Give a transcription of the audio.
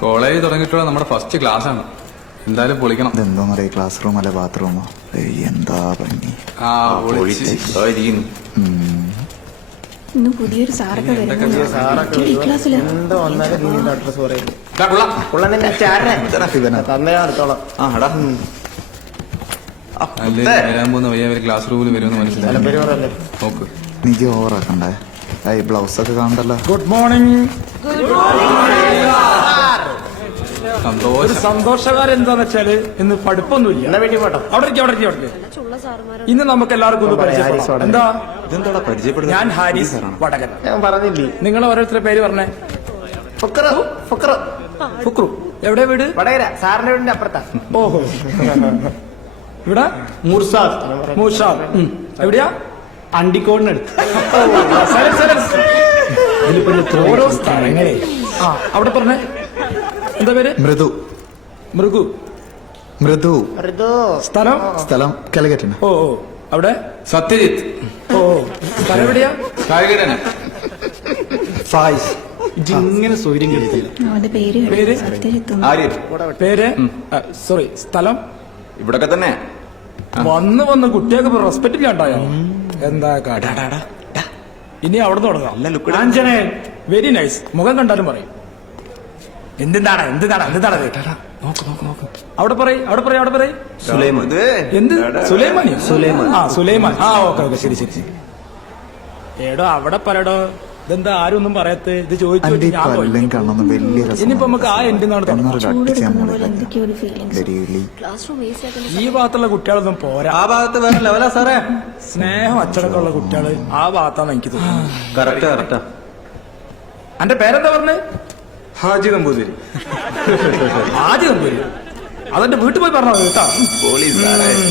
College തുടങ്ങിയിട്ടുള്ള നമ്മുടെ first class ആണ്. എന്തായാലും പൊളിക്കണം. ഇതെന്തോന്ന് പറയാ, ക്ലാസ് റൂം അല്ല ബാത്റൂമോ? എന്താ ഭംഗി. ഇന്ന് പുതിയൊരു സാറൊക്കെ വരാൻ പോകുന്ന വയ്യ ക്ലാസ് റൂമിൽ വരുമെന്ന് മനസ്സിലായി. നോക്ക്, നീ ഓവറാക്കണ്ടേ? ബ്ലൗസ് ഒക്കെ കാണണ്ടല്ലോ. Good morning. ഒരു സന്തോഷം. സന്തോഷകാരം എന്താന്ന് വെച്ചാല് ഇന്ന് പഠിപ്പൊന്നുമില്ല. അവിടെ ഇന്ന് നമുക്ക് എല്ലാവർക്കും ഒന്ന് പരിചയപ്പെടാം. എന്താ പരിചയപ്പെടുന്നത്? ഞാൻ ഹാരിസ് വടകര. ഞാൻ പറഞ്ഞില്ലേ, നിങ്ങൾ ഓരോരുത്തരുടെ പേര് പറഞ്ഞേ. ഫുക്രു. എവിടെ വീട്? വടകര സാറിന്റെ വീടിന്റെ അപ്പുറത്താ. ഓഹോ. ഇവിടെ മൂർഷാദ്. എവിടെയാ? അണ്ടിക്കോടിനടുത്ത്. ഓരോ സ്ഥലങ്ങളെ. അവിടെ പറഞ്ഞേ. എന്താ പേര്? മൃദു. മൃഗു. മൃദു. സ്ഥലം? സ്ഥലം കലകെട്ടണം. ഓ അവിടെ സത്യജിത്ത്. ഓ സ്ഥലം എവിടെയാ? കായികടന. ഫായിസ്. ഇങ്ങനെ സൗകര്യം കിട്ടില്ല. അവന്റെ പേര് പേര്? സത്യജിത്ത്. പേര്? സോറി, സ്ഥലം ഇവിടൊക്കെ തന്നെ. വന്ന് കുട്ടിയൊക്കെ റെസ്പെക്ട് ഇല്ലാണ്ടായോ? എന്താ ഇനി അവിടെ തുടങ്ങാം. ആഞ്ജനേയൻ. Very nice. മുഖം കണ്ടാലും പറയും. എന്താണ് അവിടെ പറയും. എന്ത്? സുലൈമാൻ. ഓക്കെ ശരി. ഏടോ അവിടെ പറയടോ. ഇതെന്താ ആരും ഒന്നും പറയത്ത്? ഇത് ചോദിച്ചു ഇനിയിപ്പോ നമുക്ക് ആ എന്തിനാണ് എന്തൊക്കെയോ ഒരു ഫീലിംഗ്സ്. ഈ ഭാഗത്തുള്ള കുട്ടികളൊന്നും പോരാ. ആ ഭാഗത്ത് വേറെ ലെവലാ സാറേ. സ്നേഹം അച്ചടക്കമുള്ള കുട്ടികള് ആ ഭാഗത്താന്ന് എനിക്ക് തോന്നുന്നു. കറക്റ്റാ. എന്റെ പേരെന്താ പറഞ്ഞേ? ഹാജി നമ്പൂതിരി. അതെന്റെ വീട്ടിൽ പോയി പറഞ്ഞോ കേട്ടാ.